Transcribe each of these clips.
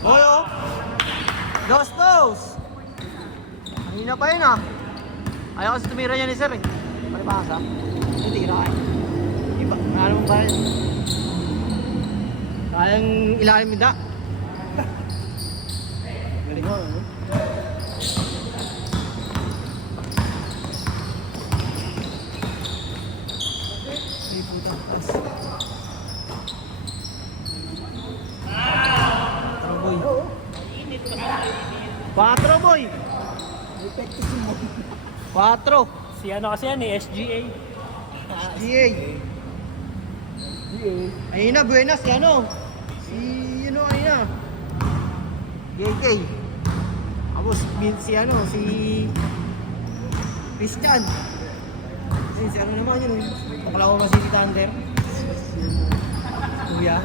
Hoy, oh! Dos! Kanina pa yun, ah. Ayaw kasi tumira niya ni sir, eh. Palibasa. Hindi, tira eh. Iba, ano mong bayan? Kayang ilalim mida. Galing mo, ano? Ay, puta. Patro, boy! 4. Si ano kasi yan eh, SGA. SGA. Ayun na, buenas, si ano? Si, ayun na. JK. Tapos, si ano, si Christian. Si ano naman yun, paklaw mo si Thunder. Kuya.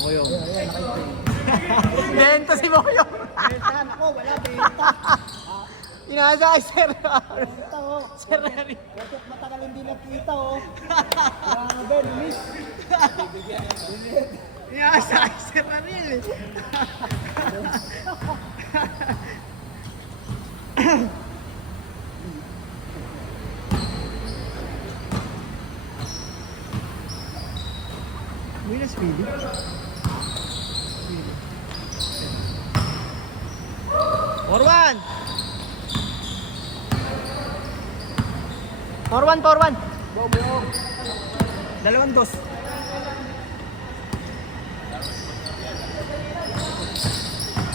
Moyong. Benta si Moyong. Benta ako, wala benta. Inasa kay Sir. Benta oh. Sir Remy. Bakit matagal hindi nakita oh. Grabe, miss. Inasa kay Sir Remy. Buenas, Philip. Forwan! Forwan! Dalawang dos.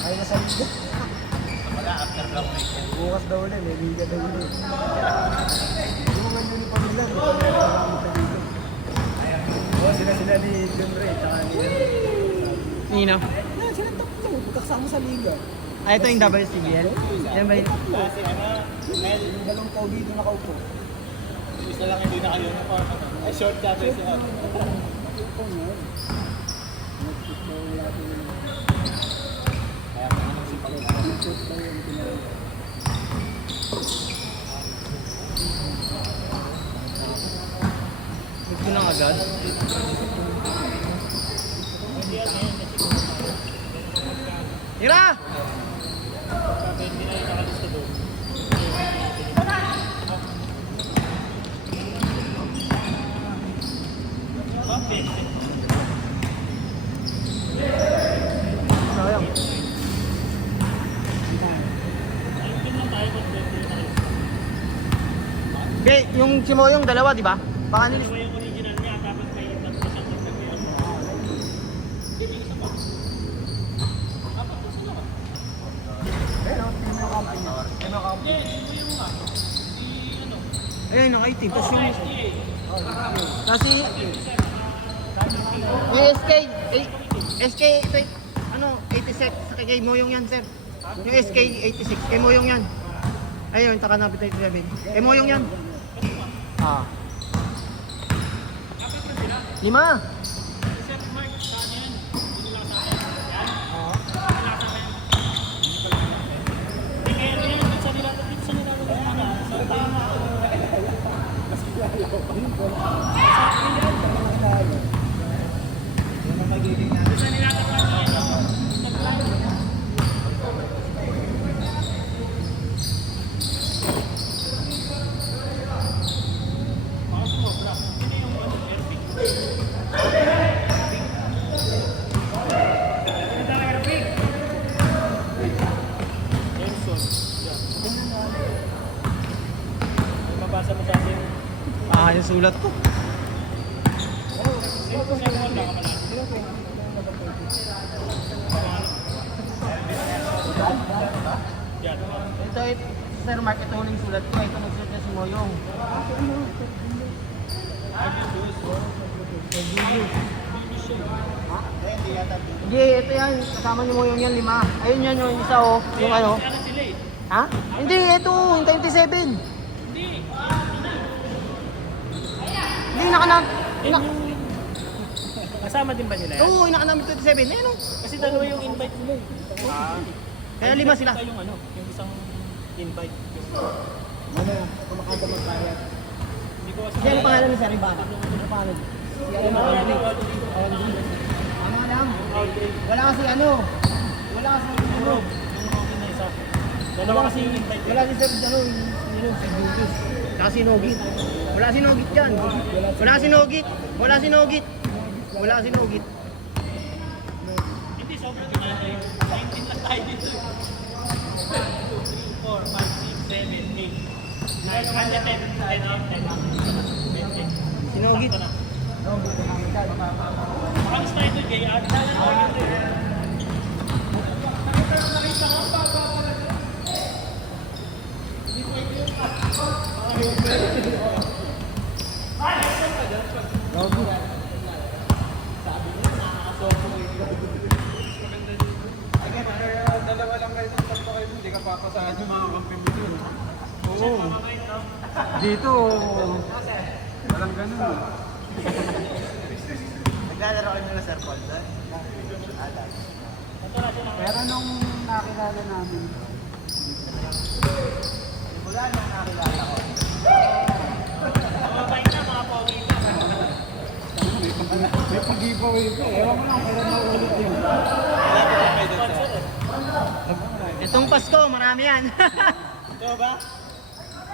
Ay, nasa likod. Bukas daw ulit, may liga daw ulit. Yung mga uniform nila, magamit na dito. Sila ni John Ray, tsaka ni... Nino. Yan, sila tatlo. Kasama sa liga. Ay, ito yung WCBL. Yan ba yun? Yung dalawang tao dito nakaupo. Isa lang hindi naka-uniform. Ay, short dati siya. Gusto na agad. Tira! Sayang. Be, yung si Moyong dalawa, di ba? Baka nilis. Ayun, naka-itim. Tapos yung... Kasi... Yung SK, ito, ano, 86. Sa kay Moyong yan, sir. Yung SK 86, kay Moyong yan. Ayun, taka na 87. Kay Moyong yan. Ah. 5. Mabasa mo sa akin. Ah, yung sulat ko. Ito, Sir Mark, ito huling sulat ko. Ito nagsulat niya si Moyong. Hindi, ito yan. Kasama ni Moyong yan, 5. Ayun yan yung isa, oh. Yung ano. Ha? Hindi, ito. Yung 27. Hindi, Kasama din ba nila yan? Oo, nakanamit 27. Ayun, oh. Kasi dalawa yung invite nila. Kaya 5 sila. Yung ano, yung isang invite. Ano, kumakanta magkaya. Hindi, ano pangalan ni Sir Ibarra? Ano pangalan? Si ano? Audrey. Ano alam? Wala kasi ano? Wala kasi ano? Dalawa kasi yung invite. Wala si Sir, ano, si Julius. Saka si Nogit. Wala si Nogit dyan. Wala si Nogit. Wala si Nogit. Wala si Nogit. Hindi, sobrang dami. 19 lang tayo dito. 2, 3, 4, 5, 6, 7, 8. 10. Si Nogit. Makalis tayo ito, JR. Dalawa lang kayo, tatlo kayo, hindi ka papasahan yung mga kampimili. Oo. Dito, walang ganun. Naglalaro kayo nila Sir Paul doon? Pero nung nakilala namin, Wala na nakilala ko. Mabait na, mga pogi na. may pag-giveaway ko. Ewan mo lang, kailan maulit yun. Itong Pasko, marami yan. Ito ba?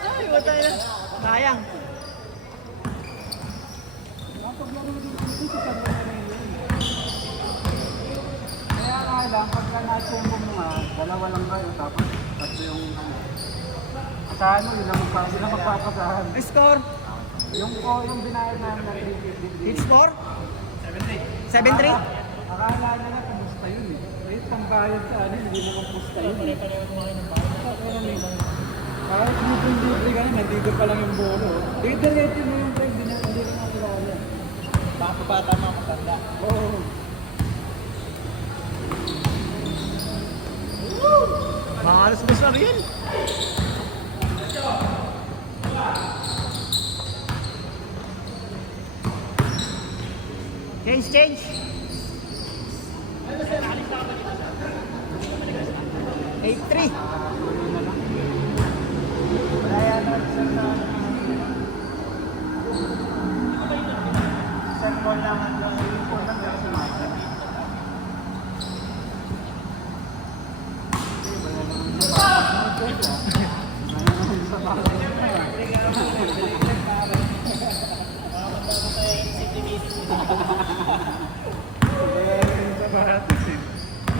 Ay, wala na. Sayang. Kaya nga lang, pagka na-assemble mo nga, dalawa lang kayo, tapos tatlo yung asahan mo, yun ang magpapasahan. Score? Yung binayad namin na 350. Hit score? 7-3? Akala nila kumusta yun eh. Kahit pambayad sa ano, hindi naman kumusta yun eh. Kahit libre ka na, nandito pa lang yung bono. Diretso mo yung break, hindi na nakilala. Baka bata mga matanda. Oo. Makalas ba sir yun? Change. 8-3. Wala yan na sa call lang ang important pero sa masa.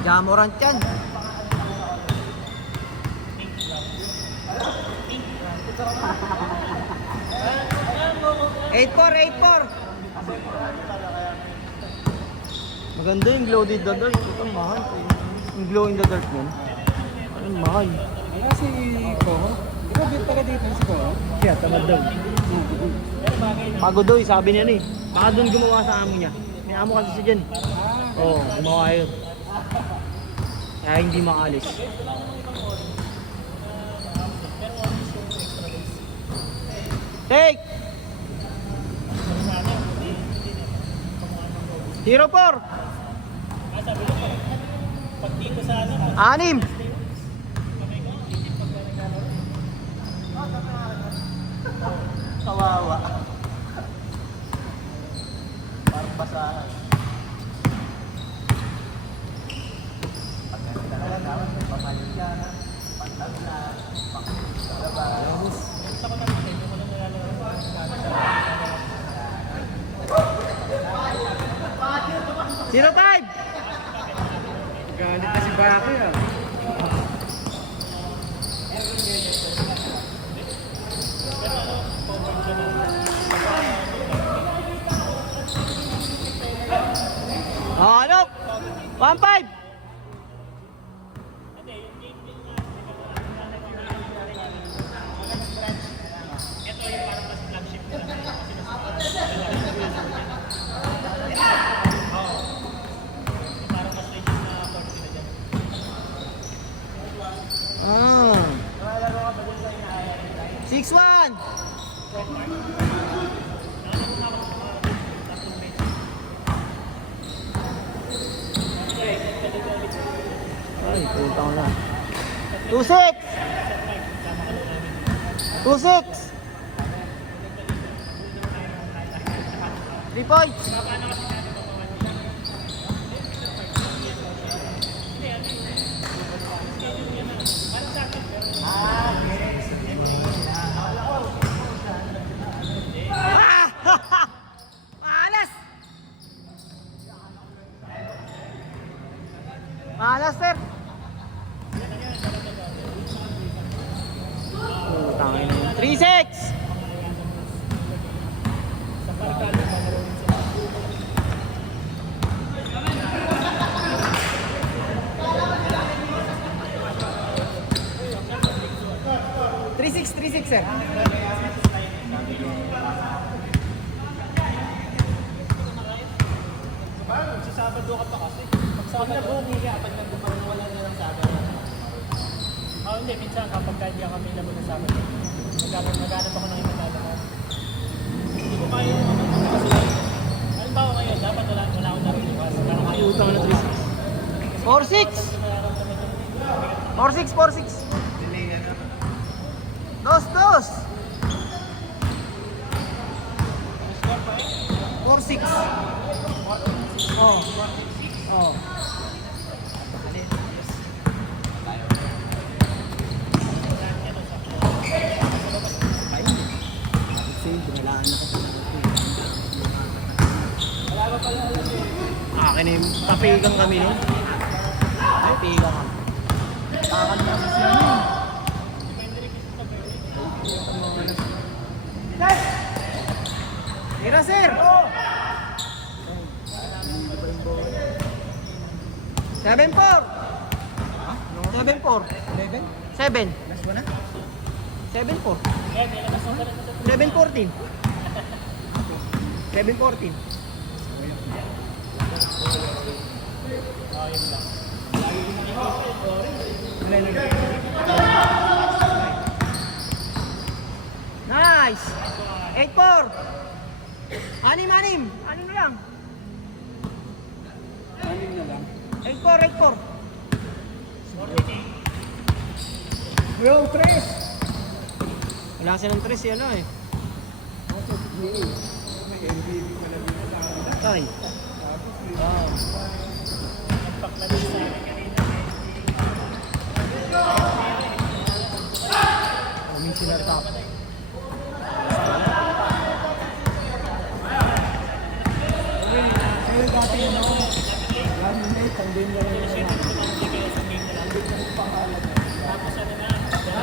Jamorant yan. 8-4. Maganda yung glow in the dark. Ito mahal. Yung glow in the dark nun. Ano mahal? Wala si Ko. Di ba bit taga dito si Ko? Kaya tamad daw. Pagod daw, sabi niya eh. Baka doon gumawa sa amo niya. May amo kasi siya dyan. Oo, gumawa yun. Kaya hindi makaalis. Take! 0-4! Pag dito sa ano, 6! Kawawa. Parang basahan. Pag talaga dapat may pamalit ka na. Pantag na. Pang-labas. Zero 5! Galit na si Baki ah. Ano? 1-5! Ah. 6-1! Ay, punta ko na. 2-6! 2-6. 3 points. Ah! Malas! Malas, sir. Tangin na yun. 3-6. Three six, sir. Sa Sabado ka pa kasi. Pag Sabado buong higa, pag wala na lang Sabado. Hindi, minsan kapag hindi ako available na Sabado, maghanap ako ng ibang lalaro. Hindi ko kaya yung kasi, halimbawa ngayon, dapat wala ako dapat iwas. Utang na 3-6. 4-6. 4-6, 4-6. 2-2. 4-6. Oh. Oh. Akin yung papigang kami no? Ay, pigang kami. Takan namin siya no? Tira, sir! 7-4. 7-4. 7. Last one na? 7-4. 7-14. 7-14. Nice! 8-4. Anim na lang. 8-4. Yo, Chris! Wala silang 3 yan eh. Ay. Wow. Kaming sila top. Kaya dati yun ako. Yan yun eh, pang-game na lang yun. Tapos ano na,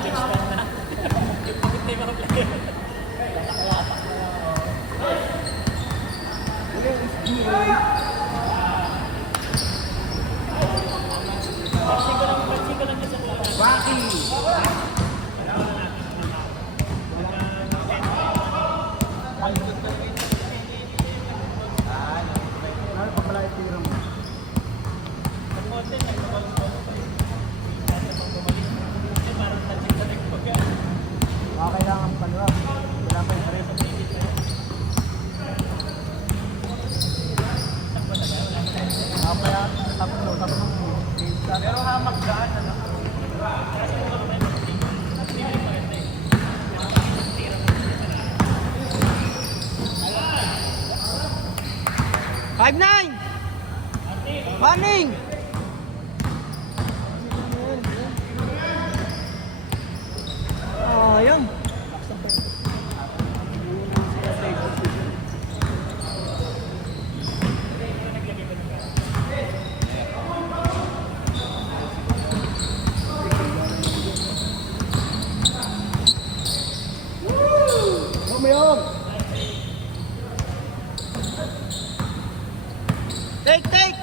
expand na. Pagkit na yung mga player. Pansin ko lang sa mga. Rocky! Ano pa pala itira mo? Kailangan pa nila. Wala pa yung preso. Kaya tapos pero hamak daan na lang. 5-9. Running. Ayun. Take.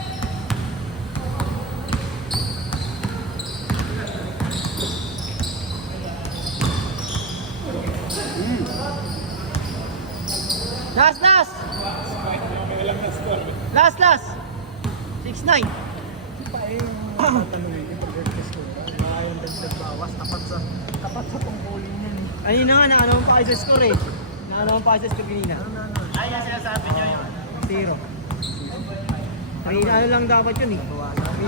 Last. 6-9. Tatanungin yung pag-request ko. Yung dagdag bawas, tapat sa tungkulin yan eh. Ayun na nga, naanawan pa kayo sa score eh. Naanawan pa kayo sa score kanina. Ay, yan sinasabi nyo yun. 0. Ay, ano lang dapat yun eh.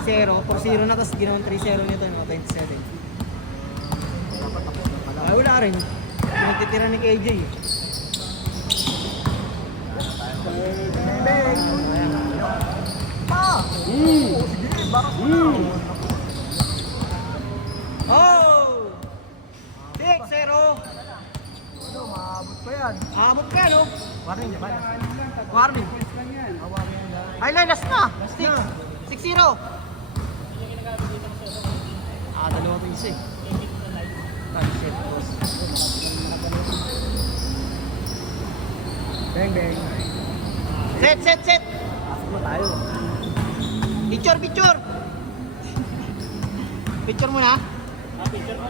3-0. 4-0 na, tapos ginawan 3-0 nito, no? 27. Dapat tapos na pala. Ay, wala rin. Pinagtitira ni KJ. Bang! Pa! Mm. Sige, bakit mo Mm. Oh! 6-0. Ano, maabot pa yan. Abot ka, no? Warning, di ba? Warning. Ay, last na. 6-0. Dalawa to isa eh. Shit, boss. Bang, bang. Set. Pasok na tayo. Picture. Picture muna. Picture mo.